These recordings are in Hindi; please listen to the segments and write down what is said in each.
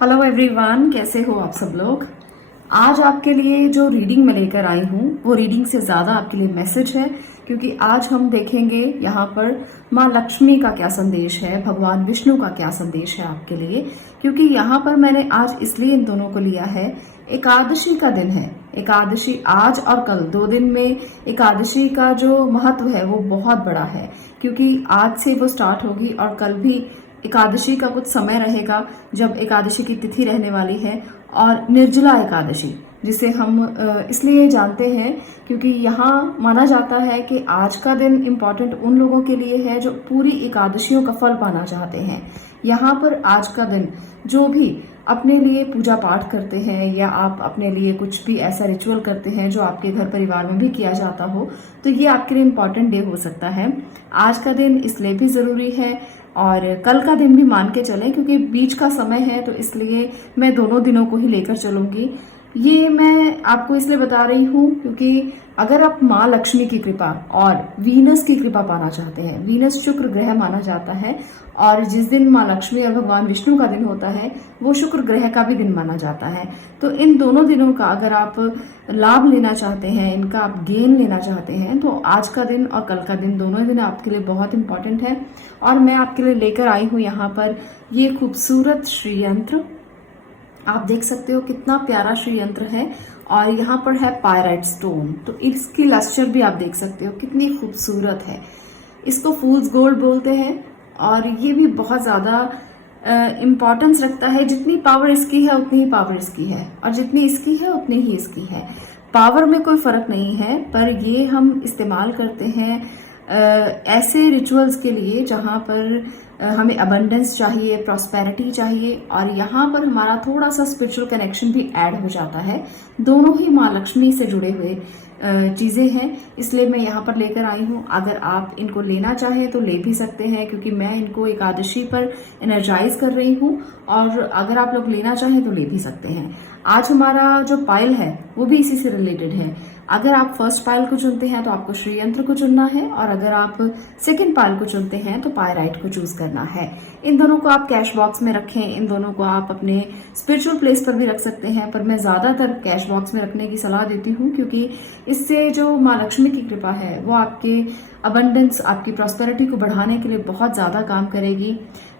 हेलो एवरीवन, कैसे हो आप सब लोग। आज आपके लिए जो रीडिंग मैं लेकर आई हूँ वो रीडिंग से ज़्यादा आपके लिए मैसेज है, क्योंकि आज हम देखेंगे यहाँ पर माँ लक्ष्मी का क्या संदेश है, भगवान विष्णु का क्या संदेश है आपके लिए। क्योंकि यहाँ पर मैंने आज इसलिए इन दोनों को लिया है, एकादशी का दिन है। एकादशी आज और कल 2 दिन में एकादशी का जो महत्व है वो बहुत बड़ा है, क्योंकि आज से वो स्टार्ट होगी और कल भी एकादशी का कुछ समय रहेगा जब एकादशी की तिथि रहने वाली है। और निर्जला एकादशी जिसे हम इसलिए जानते हैं क्योंकि यहाँ माना जाता है कि आज का दिन इम्पॉर्टेंट उन लोगों के लिए है जो पूरी एकादशियों का फल पाना चाहते हैं। यहाँ पर आज का दिन जो भी अपने लिए पूजा पाठ करते हैं या आप अपने लिए कुछ भी ऐसा रिचुअल करते हैं जो आपके घर परिवार में भी किया जाता हो, तो ये आपके लिए इम्पॉर्टेंट डे हो सकता है। आज का दिन इसलिए भी ज़रूरी है और कल का दिन भी मान के चलें, क्योंकि बीच का समय है, तो इसलिए मैं दोनों दिनों को ही लेकर चलूंगी। ये मैं आपको इसलिए बता रही हूँ क्योंकि अगर आप माँ लक्ष्मी की कृपा और वीनस की कृपा पाना चाहते हैं, वीनस शुक्र ग्रह माना जाता है और जिस दिन माँ लक्ष्मी और भगवान विष्णु का दिन होता है वो शुक्र ग्रह का भी दिन माना जाता है। तो इन दोनों दिनों का अगर आप लाभ लेना चाहते हैं, इनका आप गेन लेना चाहते हैं, तो आज का दिन और कल का दिन दोनों दिन आपके लिए बहुत इंपॉर्टेंट है। और मैं आपके लिए लेकर आई हूँ यहाँ पर ये खूबसूरत श्री यंत्र। आप देख सकते हो कितना प्यारा श्री यंत्र है और यहाँ पर है पायराइट स्टोन, तो इसकी लस्टर भी आप देख सकते हो कितनी खूबसूरत है। इसको फूल्स गोल्ड बोलते हैं और ये भी बहुत ज़्यादा इम्पोर्टेंस रखता है। जितनी पावर इसकी है उतनी ही पावर इसकी है और जितनी इसकी है उतनी ही इसकी है। पावर में कोई फर्क नहीं है, पर ये हम इस्तेमाल करते हैं ऐसे रिचुअल्स के लिए जहाँ पर हमें अबंडेंस चाहिए, प्रॉस्पेरिटी चाहिए और यहाँ पर हमारा थोड़ा सा स्पिरिचुअल कनेक्शन भी ऐड हो जाता है। दोनों ही माँ लक्ष्मी से जुड़े हुए चीज़ें हैं, इसलिए मैं यहाँ पर लेकर आई हूँ। अगर आप इनको लेना चाहें तो ले भी सकते हैं, क्योंकि मैं इनको एकादशी पर एनर्जाइज कर रही हूँ और अगर आप लोग लेना चाहें तो ले भी सकते हैं। आज हमारा जो पायल है वो भी इसी से रिलेटेड है। अगर आप फर्स्ट पायल को चुनते हैं तो आपको श्री यंत्र को चुनना है और अगर आप सेकंड पायल को चुनते हैं तो पायराइट को चूज करना है। इन दोनों को आप कैश बॉक्स में रखें, इन दोनों को आप अपने स्पिरिचुअल प्लेस पर भी रख सकते हैं, पर मैं ज्यादातर कैश बॉक्स में रखने की सलाह देती हूँ, क्योंकि इससे जो माँ लक्ष्मी की कृपा है वो आपके अबंडेंस, आपकी प्रॉस्पेरिटी को बढ़ाने के लिए बहुत ज्यादा काम करेगी।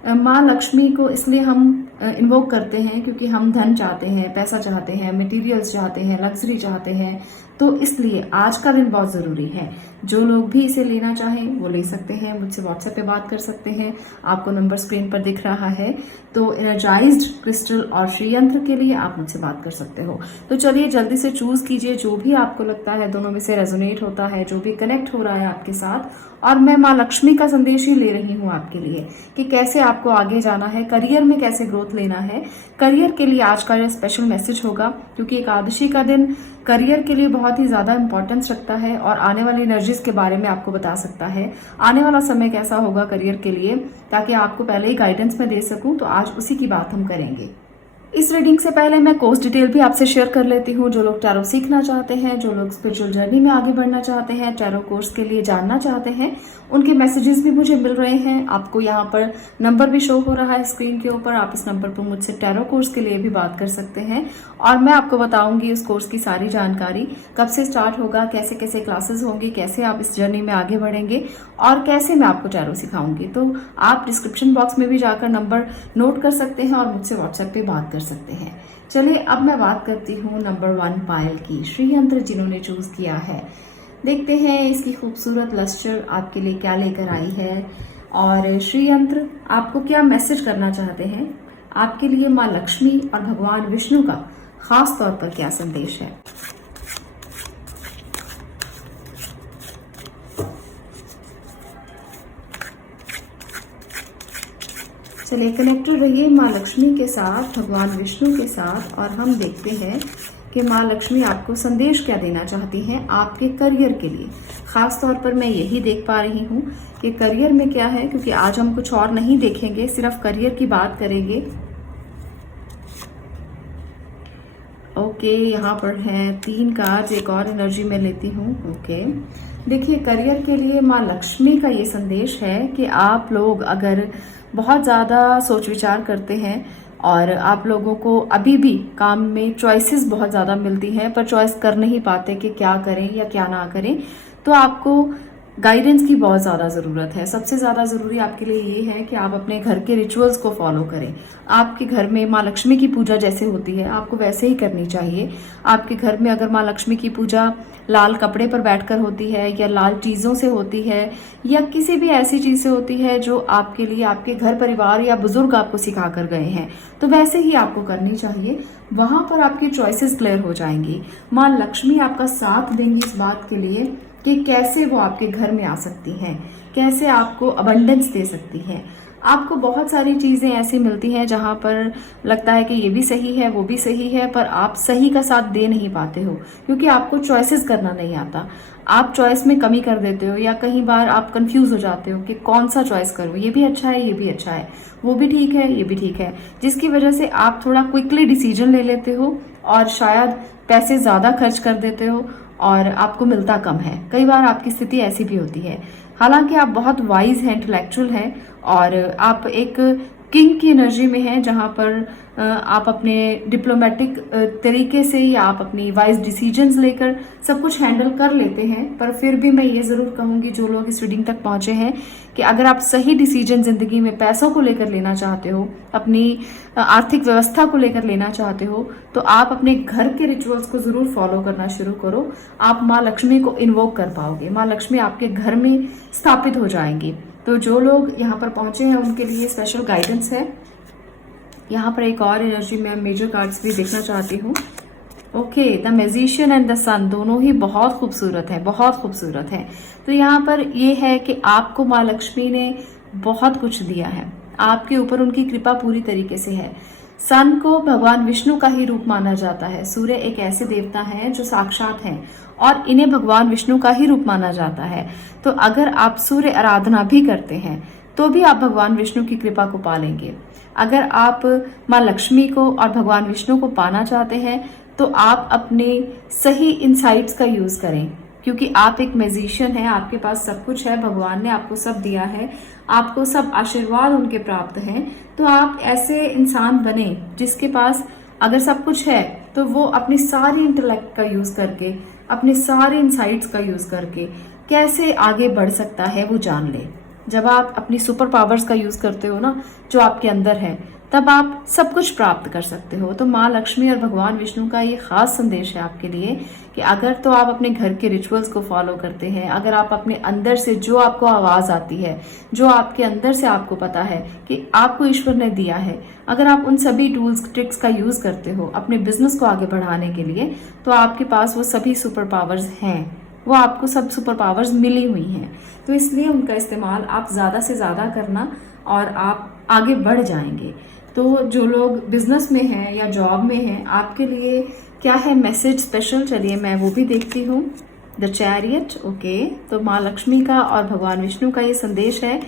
माँ लक्ष्मी को इसलिए हम इन्वोक करते हैं क्योंकि हम धन चाहते हैं, पैसा चाहते हैं, मटेरियल्स चाहते हैं, लग्जरी चाहते हैं, तो इसलिए आज का दिन बहुत ज़रूरी है। जो लोग भी इसे लेना चाहें वो ले सकते हैं, मुझसे व्हाट्सएप पे बात कर सकते हैं। आपको नंबर स्क्रीन पर दिख रहा है। तो एनर्जाइज्ड क्रिस्टल और श्री यंत्र के लिए आप मुझसे बात कर सकते हो। तो चलिए जल्दी से चूज कीजिए जो भी आपको लगता है दोनों में से रेजोनेट होता है, जो भी कनेक्ट हो रहा है आपके साथ। और मैं माँ लक्ष्मी का संदेश ही ले रही हूँ आपके लिए कि कैसे आपको आगे जाना है, करियर में कैसे ग्रोथ लेना है। करियर के लिए आज का यह स्पेशल मैसेज होगा, क्योंकि एकादशी का दिन करियर के लिए बहुत ही ज्यादा इंपॉर्टेंस रखता है और आने वाली एनर्जीज के बारे में आपको बता सकता है। आने वाला समय कैसा होगा करियर के लिए, ताकि आपको पहले ही गाइडेंस में दे सकूं, तो आज उसी की बात हम करेंगे। इस रीडिंग से पहले मैं कोर्स डिटेल भी आपसे शेयर कर लेती हूँ। जो लोग टैरो सीखना चाहते हैं, जो लोग स्पिरिचुअल जर्नी में आगे बढ़ना चाहते हैं, टैरो कोर्स के लिए जानना चाहते हैं, उनके मैसेजेस भी मुझे मिल रहे हैं। आपको यहाँ पर नंबर भी शो हो रहा है स्क्रीन के ऊपर, आप इस नंबर पर मुझसे टैरो कोर्स के लिए भी बात कर सकते हैं और मैं आपको बताऊंगी उस कोर्स की सारी जानकारी, कब से स्टार्ट होगा, कैसे कैसे क्लासेस होंगी, कैसे आप इस जर्नी में आगे बढ़ेंगे और कैसे मैं आपको टैरो सिखाऊंगी। तो आप डिस्क्रिप्शन बॉक्स में भी जाकर नंबर नोट कर सकते हैं और मुझसे व्हाट्सएप पे बात कर सकते हैं। चलिए अब मैं बात करती हूँ नंबर 1 पायल की, श्री यंत्र जिन्होंने चूज किया है। देखते हैं इसकी खूबसूरत लस्टर आपके लिए क्या लेकर आई है और श्री यंत्र आपको क्या मैसेज करना चाहते हैं। आपके लिए माँ लक्ष्मी और भगवान विष्णु का खास तौर पर क्या संदेश है। चलिए कनेक्टेड रहिए माँ लक्ष्मी के साथ, भगवान विष्णु के साथ, और हम देखते हैं कि माँ लक्ष्मी आपको संदेश क्या देना चाहती हैं आपके करियर के लिए। खास तौर पर मैं यही देख पा रही हूँ कि करियर में क्या है, क्योंकि आज हम कुछ और नहीं देखेंगे, सिर्फ करियर की बात करेंगे। ओके, यहाँ पर है 3 कार्ड, एक और एनर्जी में लेती हूँ। ओके, देखिए करियर के लिए माँ लक्ष्मी का ये संदेश है कि आप लोग अगर बहुत ज़्यादा सोच विचार करते हैं और आप लोगों को अभी भी काम में चॉइसेस बहुत ज़्यादा मिलती हैं, पर चॉइस कर नहीं पाते कि क्या करें या क्या ना करें। तो आपको गाइडेंस की बहुत ज़्यादा ज़रूरत है। सबसे ज़्यादा ज़रूरी आपके लिए ये है कि आप अपने घर के रिचुअल्स को फॉलो करें। आपके घर में माँ लक्ष्मी की पूजा जैसे होती है आपको वैसे ही करनी चाहिए। आपके घर में अगर माँ लक्ष्मी की पूजा लाल कपड़े पर बैठकर होती है या लाल चीज़ों से होती है या किसी भी ऐसी चीज़ से होती है जो आपके लिए आपके घर परिवार या बुजुर्ग आपको सिखा कर गए हैं, तो वैसे ही आपको करनी चाहिए। वहां पर आपकी चॉइसेस क्लियर हो जाएंगी। माँ लक्ष्मी आपका साथ देंगी इस बात के लिए कि कैसे वो आपके घर में आ सकती हैं, कैसे आपको अबंडेंस दे सकती हैं। आपको बहुत सारी चीज़ें ऐसी मिलती हैं जहां पर लगता है कि ये भी सही है वो भी सही है, पर आप सही का साथ दे नहीं पाते हो क्योंकि आपको चॉइसेस करना नहीं आता। आप चॉइस में कमी कर देते हो या कई बार आप कंफ्यूज हो जाते हो कि कौन सा चॉइस करूं, ये भी अच्छा है ये भी अच्छा है, वो भी ठीक है ये भी ठीक है, जिसकी वजह से आप थोड़ा क्विकली डिसीजन ले लेते हो और शायद पैसे ज़्यादा खर्च कर देते हो और आपको मिलता कम है। कई बार आपकी स्थिति ऐसी भी होती है। हालांकि आप बहुत वाइज हैं, इंटेलेक्चुअल हैं और आप एक किंग की एनर्जी में हैं जहां पर आप अपने डिप्लोमेटिक तरीके से या आप अपनी वाइज डिसीजंस लेकर सब कुछ हैंडल कर लेते हैं। पर फिर भी मैं ये जरूर कहूंगी जो लोग इस रीडिंग तक पहुंचे हैं कि अगर आप सही डिसीजन जिंदगी में पैसों को लेकर लेना चाहते हो, अपनी आर्थिक व्यवस्था को लेकर लेना चाहते हो, तो आप अपने घर के रिचुअल्स को जरूर फॉलो करना शुरू करो। आप माँ लक्ष्मी को इन्वोक कर पाओगे, माँ लक्ष्मी आपके घर में स्थापित हो जाएंगी। तो जो लोग यहाँ पर पहुंचे हैं उनके लिए स्पेशल गाइडेंस है। यहाँ पर एक और एनर्जी मैं मेजर कार्ड्स भी देखना चाहती हूँ। Okay, the magician and the son दोनों ही बहुत खूबसूरत है, बहुत खूबसूरत है। तो यहाँ पर ये है कि आपको माँ लक्ष्मी ने बहुत कुछ दिया है, आपके ऊपर उनकी कृपा पूरी तरीके से है। सन को भगवान विष्णु का ही रूप माना जाता है। सूर्य एक ऐसे देवता हैं जो साक्षात हैं और इन्हें भगवान विष्णु का ही रूप माना जाता है। तो अगर आप सूर्य आराधना भी करते हैं तो भी आप भगवान विष्णु की कृपा को पालेंगे। अगर आप माँ लक्ष्मी को और भगवान विष्णु को पाना चाहते हैं तो आप अपने सही इंसाइट्स का यूज करें, क्योंकि आप एक मैजिशियन हैं, आपके पास सब कुछ है, भगवान ने आपको सब दिया है, आपको सब आशीर्वाद उनके प्राप्त हैं। तो आप ऐसे इंसान बने जिसके पास अगर सब कुछ है तो वो अपनी सारी इंटेलेक्ट का यूज करके, अपने सारे इंसाइट्स का यूज करके कैसे आगे बढ़ सकता है वो जान ले। जब आप अपनी सुपर पावर्स का यूज करते हो ना, जो आपके अंदर है, तब आप सब कुछ प्राप्त कर सकते हो। तो माँ लक्ष्मी और भगवान विष्णु का ये खास संदेश है आपके लिए कि अगर तो आप अपने घर के रिचुअल्स को फॉलो करते हैं, अगर आप अपने अंदर से जो आपको आवाज आती है, जो आपके अंदर से आपको पता है कि आपको ईश्वर ने दिया है, अगर आप उन सभी टूल्स ट्रिक्स का यूज करते हो अपने बिजनेस को आगे बढ़ाने के लिए, तो आपके पास वो सभी सुपर पावर्स हैं, वो आपको सब सुपर पावर्स मिली हुई हैं। तो इसलिए उनका इस्तेमाल आप ज़्यादा से ज़्यादा करना और आप आगे बढ़ जाएंगे। तो जो लोग बिजनेस में हैं या जॉब में हैं, आपके लिए क्या है मैसेज स्पेशल, चलिए मैं वो भी देखती हूँ। The chariot, okay. तो माँ लक्ष्मी का और भगवान विष्णु का ये संदेश है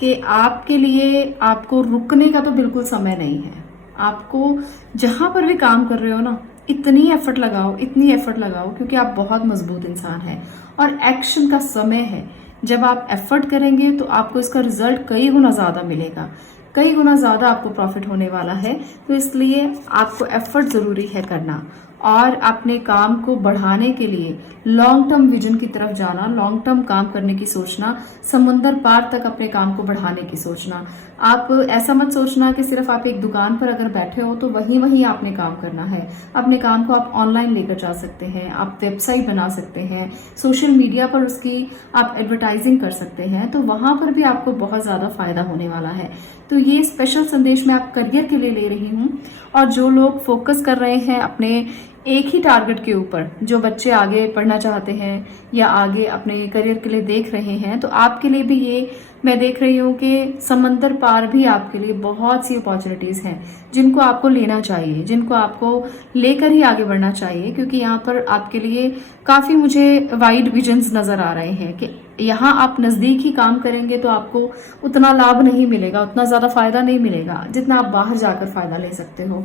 कि आपके लिए आपको रुकने का तो बिल्कुल समय नहीं है। आपको जहां पर भी काम कर रहे हो ना, इतनी एफर्ट लगाओ, इतनी एफर्ट लगाओ, क्योंकि आप बहुत मजबूत इंसान हैं और एक्शन का समय है। जब आप एफर्ट करेंगे तो आपको इसका रिजल्ट कई गुना ज्यादा मिलेगा, कई गुना ज्यादा आपको प्रॉफिट होने वाला है। तो इसलिए आपको एफर्ट जरूरी है करना और अपने काम को बढ़ाने के लिए लॉन्ग टर्म विजन की तरफ जाना, लॉन्ग टर्म काम करने की सोचना, समुंदर पार तक अपने काम को बढ़ाने की सोचना। आप ऐसा मत सोचना कि सिर्फ आप एक दुकान पर अगर बैठे हो तो वहीं आपने काम करना है। अपने काम को आप ऑनलाइन लेकर जा सकते हैं, आप वेबसाइट बना सकते हैं, सोशल मीडिया पर उसकी आप एडवर्टाइजिंग कर सकते हैं, तो वहां पर भी आपको बहुत ज्यादा फायदा होने वाला है। तो ये स्पेशल संदेश मैं आप करियर के लिए ले रही हूँ। और जो लोग फोकस कर रहे हैं अपने एक ही टारगेट के ऊपर, जो बच्चे आगे पढ़ना चाहते हैं या आगे अपने करियर के लिए देख रहे हैं, तो आपके लिए भी ये मैं देख रही हूँ कि समंदर पार भी आपके लिए बहुत सी अपॉर्चुनिटीज हैं जिनको आपको लेना चाहिए, जिनको आपको लेकर ही आगे बढ़ना चाहिए। क्योंकि यहाँ पर आपके लिए काफी मुझे वाइड विजन्स नजर आ रहे हैं कि यहाँ आप नजदीक ही काम करेंगे तो आपको उतना लाभ नहीं मिलेगा, उतना ज्यादा फायदा नहीं मिलेगा जितना आप बाहर जाकर फायदा ले सकते हो।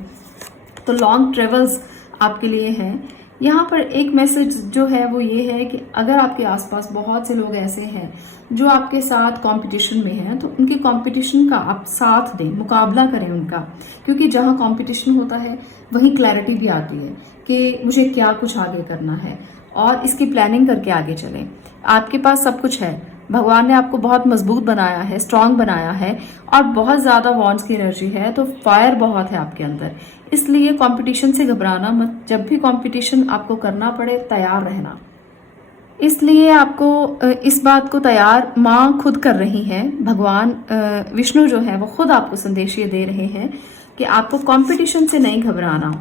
तो लॉन्ग ट्रेवल्स आपके लिए हैं यहाँ पर एक मैसेज जो है वो ये है कि अगर आपके आसपास बहुत से लोग ऐसे हैं जो आपके साथ कंपटीशन में हैं, तो उनके कंपटीशन का आप साथ दें, मुकाबला करें उनका, क्योंकि जहाँ कंपटीशन होता है वहीं क्लैरिटी भी आती है कि मुझे क्या कुछ आगे करना है और इसकी प्लानिंग करके आगे चलें। आपके पास सब कुछ है, भगवान ने आपको बहुत मजबूत बनाया है, स्ट्रांग बनाया है और बहुत ज्यादा वॉन्ड्स की एनर्जी है, तो फायर बहुत है आपके अंदर। इसलिए कंपटीशन से घबराना मत, जब भी कंपटीशन आपको करना पड़े तैयार रहना। इसलिए आपको इस बात को तैयार माँ खुद कर रही हैं, भगवान विष्णु जो है वो खुद आपको संदेश ये दे रहे हैं कि आपको कंपटीशन से नहीं घबराना।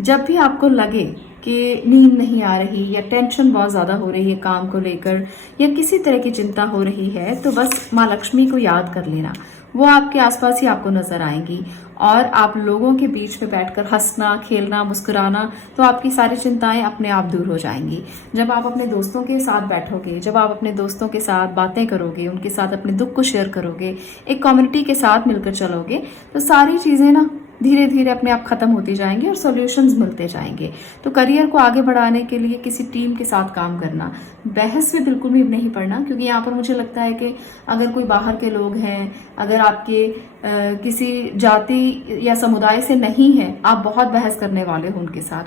जब भी आपको लगे कि नींद नहीं आ रही या टेंशन बहुत ज़्यादा हो रही है काम को लेकर या किसी तरह की चिंता हो रही है, तो बस माँ लक्ष्मी को याद कर लेना, वो आपके आसपास ही आपको नजर आएंगी और आप लोगों के बीच में बैठकर हंसना, खेलना, मुस्कुराना, तो आपकी सारी चिंताएं अपने आप दूर हो जाएंगी। जब आप अपने दोस्तों के साथ बैठोगे, जब आप अपने दोस्तों के साथ बातें करोगे, उनके साथ अपने दुख को शेयर करोगे, एक कम्युनिटी के साथ मिलकर चलोगे, तो सारी चीजें ना धीरे धीरे अपने आप खत्म होती जाएंगी और सॉल्यूशंस मिलते जाएंगे। तो करियर को आगे बढ़ाने के लिए किसी टीम के साथ काम करना, बहस में बिल्कुल भी नहीं पड़ना, क्योंकि यहाँ पर मुझे लगता है कि अगर कोई बाहर के लोग हैं, अगर आपके किसी जाति या समुदाय से नहीं है, आप बहुत बहस करने वाले हो उनके साथ,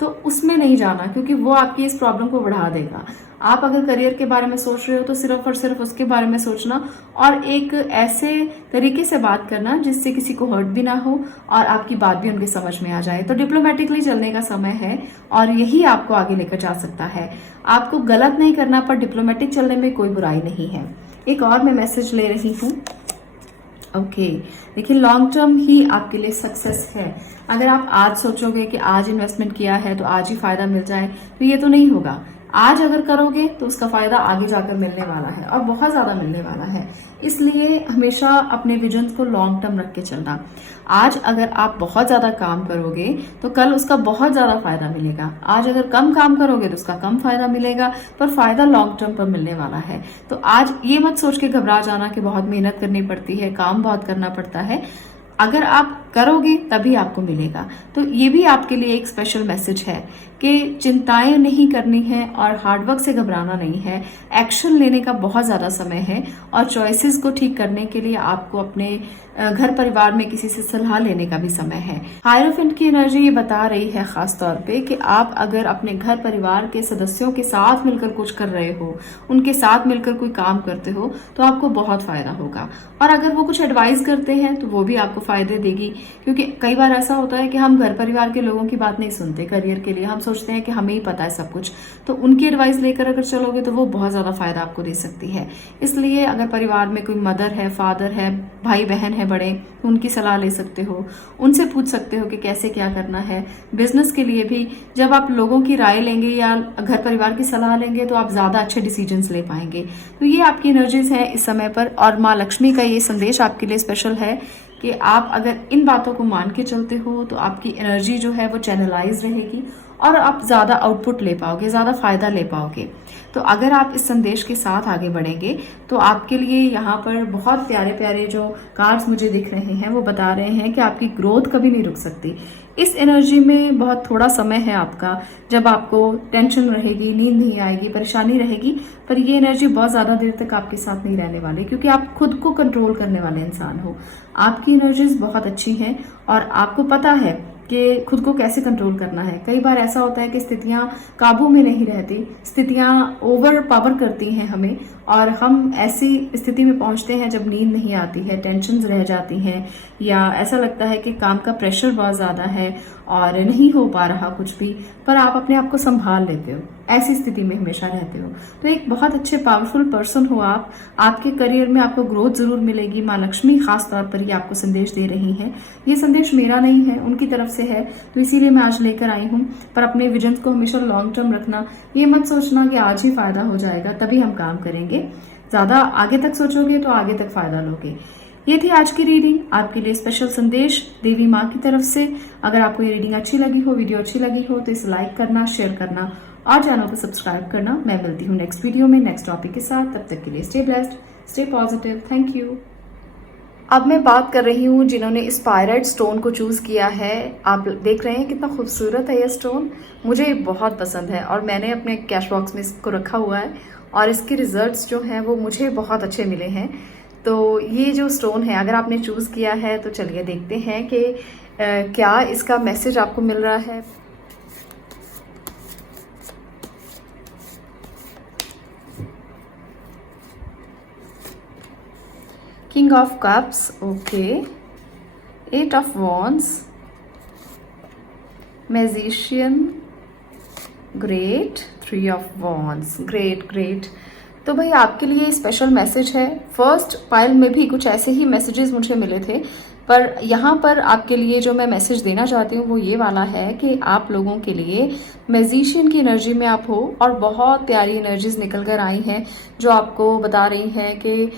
तो उसमें नहीं जाना, क्योंकि वो आपकी इस प्रॉब्लम को बढ़ा देगा। आप अगर करियर के बारे में सोच रहे हो तो सिर्फ और सिर्फ उसके बारे में सोचना और एक ऐसे तरीके से बात करना जिससे किसी को हर्ट भी ना हो और आपकी बात भी उनके समझ में आ जाए। तो डिप्लोमेटिकली चलने का समय है और यही आपको आगे लेकर जा सकता है। आपको गलत नहीं करना, पर डिप्लोमेटिक चलने में कोई बुराई नहीं है। एक और मैं मैसेज ले रही हूँ। ओके, देखिए लॉन्ग टर्म ही आपके लिए सक्सेस है। अगर आप आज सोचोगे कि आज इन्वेस्टमेंट किया है तो आज ही फायदा मिल जाए, तो ये तो नहीं होगा। आज अगर करोगे तो उसका फायदा आगे जाकर मिलने वाला है और बहुत ज्यादा मिलने वाला है। इसलिए हमेशा अपने विजन को लॉन्ग टर्म रख के चलना। आज अगर आप बहुत ज्यादा काम करोगे तो कल उसका बहुत ज्यादा फायदा मिलेगा। आज अगर कम काम करोगे तो उसका कम फायदा मिलेगा, पर फायदा लॉन्ग टर्म पर मिलने वाला है। तो आज ये मत सोच के घबरा जाना कि बहुत मेहनत करनी पड़ती है, काम बहुत करना पड़ता है। अगर आप करोगे तभी आपको मिलेगा। तो ये भी आपके लिए एक स्पेशल मैसेज है कि चिंताएं नहीं करनी है और हार्डवर्क से घबराना नहीं है। एक्शन लेने का बहुत ज्यादा समय है और चॉइसेस को ठीक करने के लिए आपको अपने घर परिवार में किसी से सलाह लेने का भी समय है। हायरोफेंट की एनर्जी ये बता रही है खास तौर पे कि आप अगर अपने घर परिवार के सदस्यों के साथ मिलकर कुछ कर रहे हो, उनके साथ मिलकर कोई काम करते हो, तो आपको बहुत फायदा होगा। और अगर वो कुछ एडवाइस करते हैं तो वो भी आपको फायदे देगी, क्योंकि कई बार ऐसा होता है कि हम घर परिवार के लोगों की बात नहीं सुनते करियर के लिए। हम सोचते हैं कि हमें ही पता है सब कुछ, तो उनकी एडवाइस लेकर अगर चलोगे तो वो बहुत ज्यादा फायदा आपको दे सकती है। इसलिए अगर परिवार में कोई मदर है, फादर है, भाई बहन है बड़े, उनकी सलाह ले सकते हो, उनसे पूछ सकते हो कि कैसे क्या करना है। बिजनेस के लिए भी जब आप लोगों की राय लेंगे या घर परिवार की सलाह लेंगे तो आप ज्यादा अच्छे डिसीजंस ले पाएंगे। तो ये आपकी एनर्जीज है इस समय पर, और माँ लक्ष्मी का ये संदेश आपके लिए स्पेशल है कि आप अगर इन बातों को मान के चलते हो तो आपकी एनर्जी जो है वो चैनलाइज रहेगी और आप ज्यादा आउटपुट ले पाओगे, ज्यादा फायदा ले पाओगे। तो अगर आप इस संदेश के साथ आगे बढ़ेंगे तो आपके लिए यहाँ पर बहुत प्यारे प्यारे जो कार्ड्स मुझे दिख रहे हैं वो बता रहे हैं कि आपकी ग्रोथ कभी नहीं रुक सकती। इस एनर्जी में बहुत थोड़ा समय है आपका जब आपको टेंशन रहेगी, नींद नहीं आएगी, परेशानी रहेगी, पर ये एनर्जी बहुत ज्यादा देर तक आपके साथ नहीं रहने वाली, क्योंकि आप खुद को कंट्रोल करने वाले इंसान हो। आपकी एनर्जीज बहुत अच्छी हैं और आपको पता है कि खुद को कैसे कंट्रोल करना है। कई बार ऐसा होता है कि स्थितियां काबू में नहीं रहती, स्थितियां ओवर पावर करती हैं हमें, और हम ऐसी स्थिति में पहुंचते हैं जब नींद नहीं आती है, टेंशन रह जाती हैं, या ऐसा लगता है कि काम का प्रेशर बहुत ज्यादा है और नहीं हो पा रहा कुछ भी, पर आप अपने आप को संभाल लेते हो। ऐसी स्थिति में हमेशा रहते हो तो एक बहुत अच्छे पावरफुल पर्सन हो आप। आपके करियर में आपको ग्रोथ जरूर मिलेगी। माँ लक्ष्मी खास तौर पर ये आपको संदेश दे रही हैं। ये संदेश मेरा नहीं है, उनकी तरफ से है, तो इसीलिए मैं आज लेकर आई हूँ। पर अपने विजन को हमेशा लॉन्ग टर्म रखना, ये मत सोचना कि आज ही फायदा हो जाएगा तभी हम काम करेंगे। ज्यादा आगे तक सोचोगे तो आगे तक फायदा लोगे। ये थी आज की रीडिंग, आपके लिए स्पेशल संदेश देवी माँ की तरफ से। अगर आपको ये रीडिंग अच्छी लगी हो, वीडियो अच्छी लगी हो, तो इसे लाइक करना, शेयर करना और चैनल को सब्सक्राइब करना। मैं मिलती हूँ नेक्स्ट वीडियो में नेक्स्ट टॉपिक के साथ। तब तक के लिए stay blessed, stay positive. Thank you. अब मैं बात कर रही हूँ जिन्होंने स्पायराइड स्टोन को चूज़ किया है। आप देख रहे हैं कितना खूबसूरत है ये स्टोन, मुझे बहुत पसंद है और मैंने अपने कैश बॉक्स में इसको रखा हुआ है और इसके रिजल्ट्स जो हैं वो मुझे बहुत अच्छे मिले हैं। तो ये जो स्टोन है अगर आपने चूज़ किया है तो चलिए देखते हैं कि क्या इसका मैसेज आपको मिल रहा है। King of cups, okay, 8 of wands, magician, great, 3 of wands, great great. तो भाई आपके लिए स्पेशल मैसेज है। फर्स्ट पाइल में भी कुछ ऐसे ही मैसेजेस मुझे मिले थे, पर यहाँ पर आपके लिए जो मैं मैसेज देना चाहती हूँ वो ये वाला है कि आप लोगों के लिए मैजिशियन की एनर्जी में आप हो और बहुत प्यारी एनर्जीज निकल कर आई हैं जो आपको बता रही हैं कि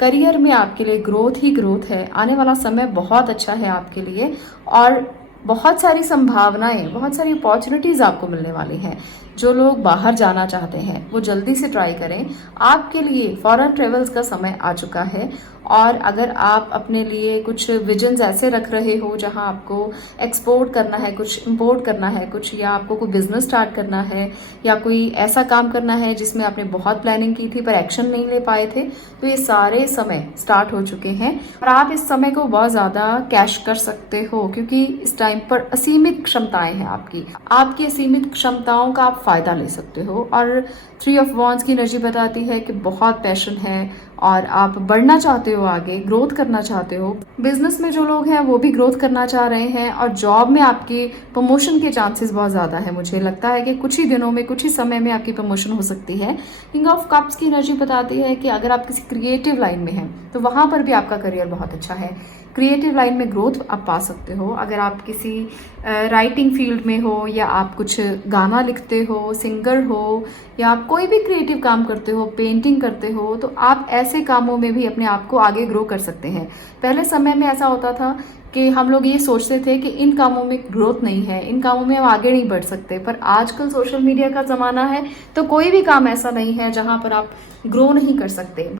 करियर में आपके लिए ग्रोथ ही ग्रोथ है। आने वाला समय बहुत अच्छा है आपके लिए और बहुत सारी संभावनाएं, बहुत सारी अपॉर्चुनिटीज आपको मिलने वाली हैं। जो लोग बाहर जाना चाहते हैं वो जल्दी से ट्राई करें। आपके लिए फॉरेन ट्रेवल्स का समय आ चुका है और अगर आप अपने लिए कुछ विजन्स ऐसे रख रहे हो जहां आपको एक्सपोर्ट करना है, कुछ इंपोर्ट करना है कुछ, या आपको कोई बिजनेस स्टार्ट करना है या कोई ऐसा काम करना है जिसमें आपने बहुत प्लानिंग की थी पर एक्शन नहीं ले पाए थे, तो ये सारे समय स्टार्ट हो चुके हैं और आप इस समय को बहुत ज्यादा कैश कर सकते हो क्योंकि इस टाइम पर असीमित क्षमताएं हैं आपकी असीमित क्षमताओं का आप फायदा ले सकते हो। और 3 ऑफ वॉन्ड्स की एनर्जी बताती है कि बहुत पैशन है और आप बढ़ना चाहते हो, आगे ग्रोथ करना चाहते हो। बिजनेस में जो लोग हैं वो भी ग्रोथ करना चाह रहे हैं और जॉब में आपकी प्रमोशन के चांसेस बहुत ज्यादा है। मुझे लगता है कि कुछ ही दिनों में, कुछ ही समय में आपकी प्रमोशन हो सकती है। किंग ऑफ कप्स की एनर्जी बताती है कि अगर आप किसी क्रिएटिव लाइन में हैं तो वहां पर भी आपका करियर बहुत अच्छा है। क्रिएटिव लाइन में ग्रोथ आप पा सकते हो। अगर आप किसी राइटिंग फील्ड में हो या आप कुछ गाना लिखते हो, सिंगर हो, या आप कोई भी क्रिएटिव काम करते हो, पेंटिंग करते हो, तो आप ऐसे कामों में भी अपने आप को आगे ग्रो कर सकते हैं। पहले समय में ऐसा होता था कि हम लोग ये सोचते थे कि इन कामों में ग्रोथ नहीं है, इन कामों में हम आगे नहीं बढ़ सकते, पर आजकल सोशल मीडिया का जमाना है तो कोई भी काम ऐसा नहीं है जहां पर आप ग्रो नहीं कर सकते।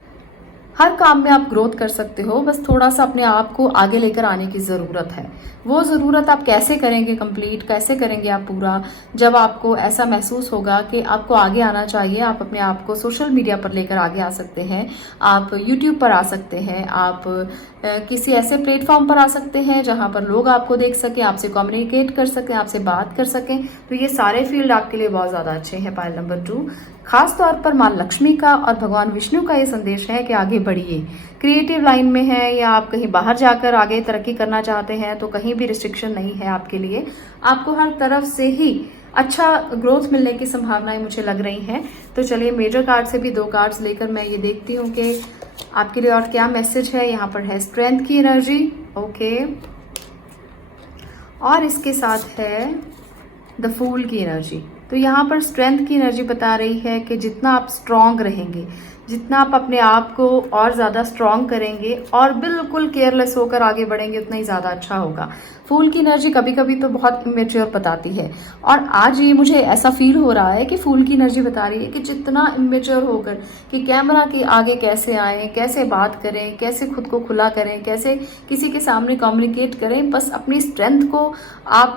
हर काम में आप ग्रोथ कर सकते हो, बस थोड़ा सा अपने आप को आगे लेकर आने की ज़रूरत है। वो ज़रूरत आप कैसे करेंगे कंप्लीट, कैसे करेंगे आप पूरा, जब आपको ऐसा महसूस होगा कि आपको आगे आना चाहिए। आप अपने आप को सोशल मीडिया पर लेकर आगे आ सकते हैं, आप यूट्यूब पर आ सकते हैं, आप किसी ऐसे प्लेटफॉर्म पर आ सकते हैं जहां पर लोग आपको देख सकें, आपसे कम्युनिकेट कर सकें, आपसे बात कर सकें। तो ये सारे फील्ड आपके लिए बहुत ज़्यादा अच्छे हैं। पाइल नंबर 2 खास तौर पर माँ लक्ष्मी का और भगवान विष्णु का ये संदेश है कि आगे बढ़िए। क्रिएटिव लाइन में है या आप कहीं बाहर जाकर आगे तरक्की करना चाहते हैं तो कहीं भी रिस्ट्रिक्शन नहीं है आपके लिए। आपको हर तरफ से ही अच्छा ग्रोथ मिलने की संभावनाएं मुझे लग रही हैं। तो चलिए मेजर कार्ड से भी 2 कार्ड्स लेकर मैं ये देखती हूँ कि आपके लिए और क्या मैसेज है। यहाँ पर है स्ट्रेंथ की एनर्जी, ओके, और इसके साथ है द फूल की एनर्जी। तो यहाँ पर स्ट्रेंथ की एनर्जी बता रही है कि जितना आप स्ट्रांग रहेंगे, जितना आप अपने आप को और ज़्यादा स्ट्रांग करेंगे और बिल्कुल केयरलेस होकर आगे बढ़ेंगे उतना ही ज़्यादा अच्छा होगा। फूल की एनर्जी कभी कभी तो बहुत इमेच्योर बताती है और आज ये मुझे ऐसा फील हो रहा है कि फूल की एनर्जी बता रही है कि जितना इमेच्योर होकर कि कैमरा के आगे कैसे आए, कैसे बात करें, कैसे खुद को खुला करें, कैसे किसी के सामने कम्युनिकेट करें, बस अपनी स्ट्रेंथ को आप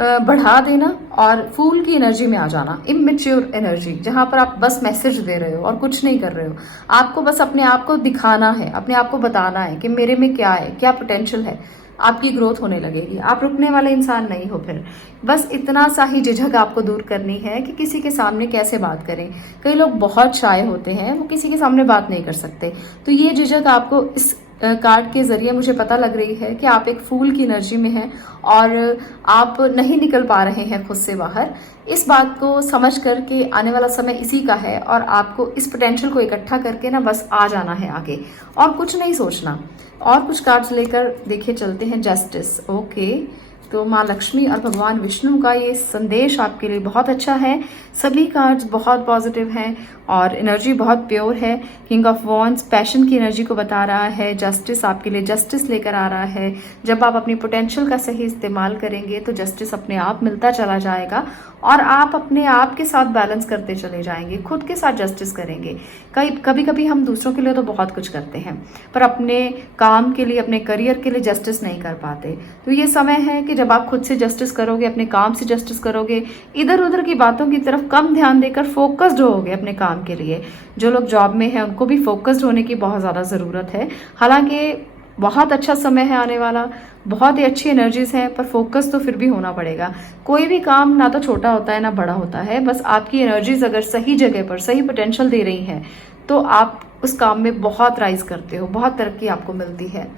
बढ़ा देना और फूल की एनर्जी में आ जाना। इमेच्योर एनर्जी जहां पर आप बस मैसेज दे रहे हो और कुछ नहीं कर रहे हो, आपको बस अपने आप को दिखाना है, अपने आप को बताना है कि मेरे में क्या है, क्या पोटेंशियल है। आपकी ग्रोथ होने लगेगी, आप रुकने वाले इंसान नहीं हो। फिर बस इतना सा ही झिझक आपको दूर करनी है कि किसी के सामने कैसे बात करें। कई लोग बहुत शाय होते हैं, वो किसी के सामने बात नहीं कर सकते। तो ये झिझक आपको इस कार्ड के जरिए मुझे पता लग रही है कि आप एक फूल की एनर्जी में हैं और आप नहीं निकल पा रहे हैं खुद से बाहर। इस बात को समझ कर के आने वाला समय इसी का है और आपको इस पोटेंशियल को इकट्ठा करके ना बस आ जाना है आगे और कुछ नहीं सोचना। और कुछ कार्ड्स लेकर देखिए चलते हैं। जस्टिस, ओके, तो माँ लक्ष्मी और भगवान विष्णु का ये संदेश आपके लिए बहुत अच्छा है। सभी कार्ड्स बहुत पॉजिटिव हैं और एनर्जी बहुत प्योर है। किंग ऑफ वॉन्ड्स पैशन की एनर्जी को बता रहा है। जस्टिस आपके लिए जस्टिस लेकर आ रहा है। जब आप अपनी पोटेंशियल का सही इस्तेमाल करेंगे तो जस्टिस अपने आप मिलता चला जाएगा और आप अपने आप के साथ बैलेंस करते चले जाएंगे, खुद के साथ जस्टिस करेंगे। कभी कभी हम दूसरों के लिए तो बहुत कुछ करते हैं पर अपने काम के लिए, अपने करियर के लिए जस्टिस नहीं कर पाते। तो ये समय है कि जब आप खुद से जस्टिस करोगे, अपने काम से जस्टिस करोगे, इधर उधर की बातों की तरफ कम ध्यान देकर फोकस्ड होगे अपने काम के लिए। जो लोग जॉब में हैं उनको भी फोकस्ड होने की बहुत ज़्यादा ज़रूरत है। हालांकि बहुत अच्छा समय है आने वाला, बहुत ही अच्छी एनर्जीज हैं, पर फोकस तो फिर भी होना पड़ेगा। कोई भी काम ना तो छोटा होता है ना बड़ा होता है, बस आपकी एनर्जीज अगर सही जगह पर सही पोटेंशियल दे रही हैं तो आप उस काम में बहुत राइज करते हो, बहुत तरक्की आपको मिलती है।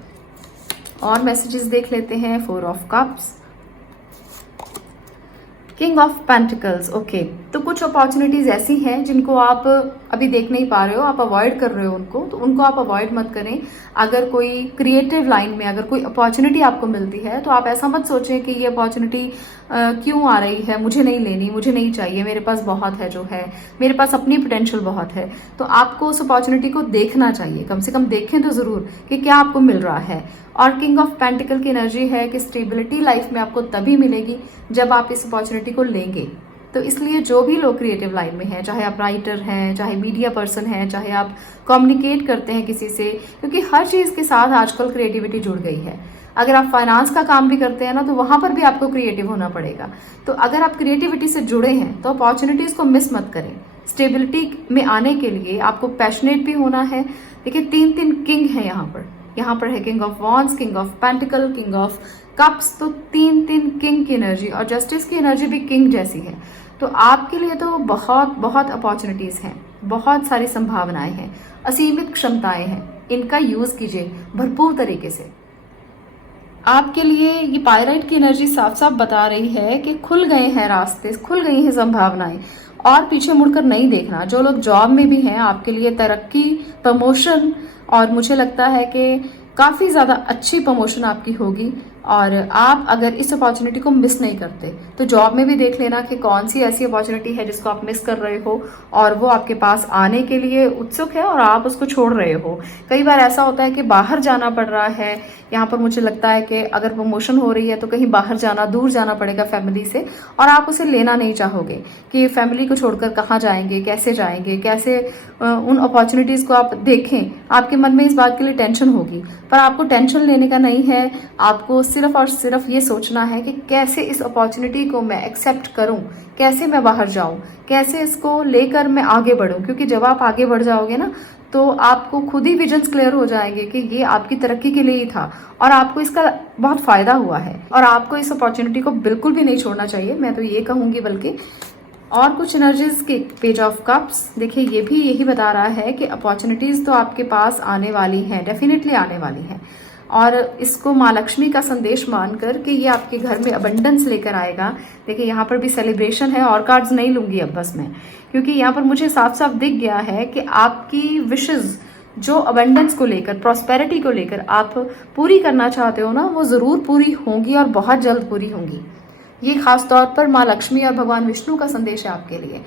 और मैसेजेस देख लेते हैं। 4 of cups, king of pentacles. Okay, तो कुछ अपॉर्चुनिटीज ऐसी हैं जिनको आप अभी देख नहीं पा रहे हो, आप अवॉइड कर रहे हो उनको, तो उनको आप अवॉइड मत करें। अगर कोई क्रिएटिव लाइन में अगर कोई अपॉर्चुनिटी आपको मिलती है तो आप ऐसा मत सोचें कि ये अपॉर्चुनिटी क्यों आ रही है, मुझे नहीं लेनी, मुझे नहीं चाहिए, मेरे पास बहुत है, जो है मेरे पास अपनी पोटेंशियल बहुत है। तो आपको उस अपॉर्चुनिटी को देखना चाहिए, कम से कम देखें तो जरूर कि क्या आपको मिल रहा है। और किंग ऑफ पेंटिकल की एनर्जी है कि स्टेबिलिटी लाइफ में आपको तभी मिलेगी जब आप इस अपॉर्चुनिटी को लेंगे। तो इसलिए जो भी लोग क्रिएटिव लाइन में हैं, चाहे आप राइटर हैं, चाहे मीडिया पर्सन हैं, चाहे आप कम्युनिकेट करते हैं किसी से, क्योंकि हर चीज के साथ आजकल क्रिएटिविटी जुड़ गई है। अगर आप फाइनेंस का काम भी करते हैं ना तो वहां पर भी आपको क्रिएटिव होना पड़ेगा। तो अगर आप क्रिएटिविटी से जुड़े हैं तो अपॉर्चुनिटीज को मिस मत करें। स्टेबिलिटी में आने के लिए आपको पैशनेट भी होना है। देखिए 3 किंग है यहाँ पर है king of wands, king of pentacle, king of cups. तो 3 किंग की एनर्जी और जस्टिस की एनर्जी भी किंग जैसी है। तो आपके लिए तो बहुत बहुत अपॉर्चुनिटीज हैं, बहुत सारी संभावनाएं हैं, असीमित क्षमताएं हैं। इनका यूज कीजिए भरपूर तरीके से। आपके लिए ये पायराइट की एनर्जी साफ साफ बता रही है कि खुल गए हैं रास्ते, खुल गई हैं संभावनाएं और पीछे मुड़कर नहीं देखना। जो लोग जॉब में भी हैं आपके लिए तरक्की, प्रमोशन, और मुझे लगता है कि काफी ज्यादा अच्छी प्रमोशन आपकी होगी। और आप अगर इस अपॉर्चुनिटी को मिस नहीं करते तो जॉब में भी देख लेना कि कौन सी ऐसी अपॉर्चुनिटी है जिसको आप मिस कर रहे हो और वो आपके पास आने के लिए उत्सुक है और आप उसको छोड़ रहे हो। कई बार ऐसा होता है कि बाहर जाना पड़ रहा है। यहाँ पर मुझे लगता है कि अगर प्रमोशन हो रही है तो कहीं बाहर जाना, दूर जाना पड़ेगा फैमिली से, और आप उसे लेना नहीं चाहोगे कि फैमिली को छोड़कर कहाँ जाएंगे, कैसे उन अपॉर्चुनिटीज को आप देखें। आपके मन में इस बात के लिए टेंशन होगी, पर आपको टेंशन लेने का नहीं है। आपको सिर्फ और सिर्फ ये सोचना है कि कैसे इस अपॉर्चुनिटी को मैं एक्सेप्ट करूं, कैसे मैं बाहर जाऊं, कैसे इसको लेकर मैं आगे बढ़ूं। क्योंकि जब आप आगे बढ़ जाओगे ना तो आपको खुद ही विजन्स क्लियर हो जाएंगे कि ये आपकी तरक्की के लिए ही था और आपको इसका बहुत फायदा हुआ है। और आपको इस अपॉर्चुनिटी को बिल्कुल भी नहीं छोड़ना चाहिए, मैं तो ये कहूंगी। बल्कि और कुछ एनर्जीज के पेज ऑफ कप्स, देखिए ये भी यही बता रहा है कि अपॉर्चुनिटीज तो आपके पास आने वाली हैं, डेफिनेटली आने वाली हैं। और इसको माँ लक्ष्मी का संदेश मानकर कि ये आपके घर में अबंडेंस लेकर आएगा। देखिए यहाँ पर भी सेलिब्रेशन है। और कार्ड्स नहीं लूंगी अब बस मैं, क्योंकि यहाँ पर मुझे साफ साफ दिख गया है कि आपकी विशेस जो अबंडेंस को लेकर, प्रॉस्पेरिटी को लेकर आप पूरी करना चाहते हो ना, वो जरूर पूरी होंगी और बहुत जल्द पूरी होंगी। ये खास तौर पर माँ लक्ष्मी और भगवान विष्णु का संदेश है आपके लिए।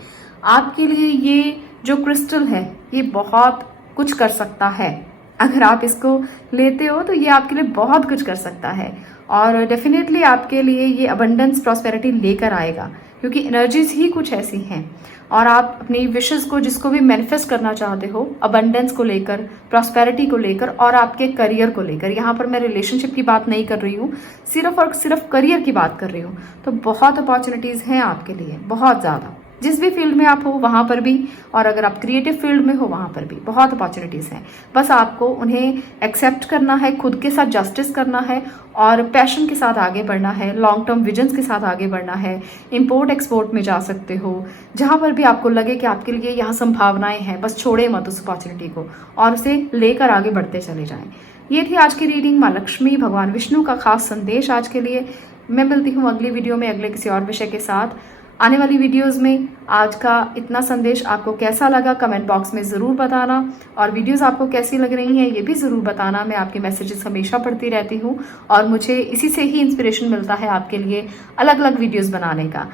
आपके लिए ये जो क्रिस्टल है ये बहुत कुछ कर सकता है। अगर आप इसको लेते हो तो ये आपके लिए बहुत कुछ कर सकता है और डेफिनेटली आपके लिए ये अबंडेंस, प्रॉस्पेरिटी लेकर आएगा, क्योंकि एनर्जीज ही कुछ ऐसी हैं। और आप अपनी विशेस को, जिसको भी मैनिफेस्ट करना चाहते हो, अबंडेंस को लेकर, प्रॉस्पेरिटी को लेकर और आपके करियर को लेकर, यहाँ पर मैं रिलेशनशिप की बात नहीं कर रही हूँ, सिर्फ और सिर्फ करियर की बात कर रही हूँ। तो बहुत अपॉर्चुनिटीज हैं आपके लिए, बहुत ज्यादा। जिस भी फील्ड में आप हो वहां पर भी, और अगर आप क्रिएटिव फील्ड में हो वहां पर भी बहुत अपॉर्चुनिटीज हैं। बस आपको उन्हें एक्सेप्ट करना है, खुद के साथ जस्टिस करना है और पैशन के साथ आगे बढ़ना है, लॉन्ग टर्म विजन्स के साथ आगे बढ़ना है। इंपोर्ट एक्सपोर्ट में जा सकते हो, जहां पर भी आपको लगे कि आपके लिए यहाँ संभावनाएं हैं, बस छोड़े मत उस अपॉर्चुनिटी को और उसे लेकर आगे बढ़ते चले जाएं। ये थी आज की रीडिंग, माँ लक्ष्मी, भगवान विष्णु का खास संदेश आज के लिए। मैं मिलती हूँ अगली वीडियो में अगले किसी और विषय के साथ। आने वाली वीडियोस में आज का इतना संदेश आपको कैसा लगा कमेंट बॉक्स में ज़रूर बताना, और वीडियोस आपको कैसी लग रही हैं ये भी ज़रूर बताना। मैं आपके मैसेजेस हमेशा पढ़ती रहती हूँ और मुझे इसी से ही इंस्पिरेशन मिलता है आपके लिए अलग अलग वीडियोस बनाने का।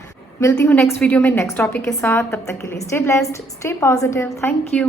मिलती हूँ नेक्स्ट वीडियो में नेक्स्ट टॉपिक के साथ। तब तक के लिए stay blessed, stay positive. Thank you.